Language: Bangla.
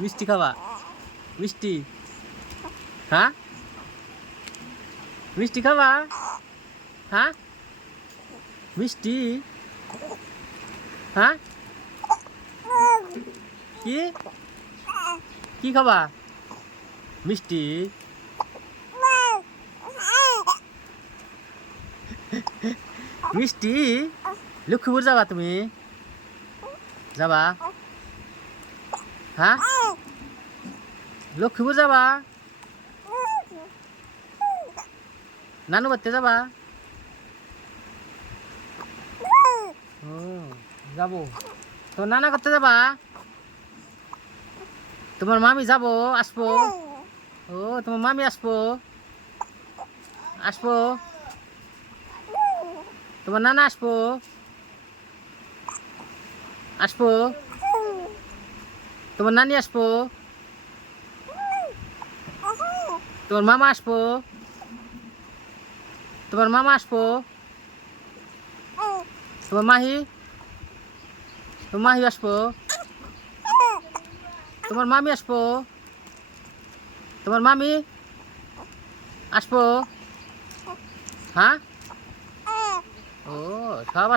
মিষ্টি খাবা? মিষ্টি? হ্যাঁ, মিষ্টি খাবা? হ্যাঁ, মিষ্টি? হ্যাঁ, কি কি খাবা? মিষ্টি? মিষ্টি? লক্ষ্মীপুর যাবা তুমি? যাবা? হ্যাঁ, লক্ষ্মীপুর যাবা? নানু বাড়িতে যাবা? ও, যাবো। তো নানা করতে যাবা? তোমার মামি যাবো, আসবো? ও, তোমার মামি আসবো? আসবো? তোমার নানা আসবো? আসবো? তোমার নানি আসবো? তোমার মামা আসবো? তোমার মামা আসবো? তোমার মাহি? তোমার মাহি আসবো? তোমার মামি আসবো? তোমার মামি আসবো? হ্যাঁ, ও, সব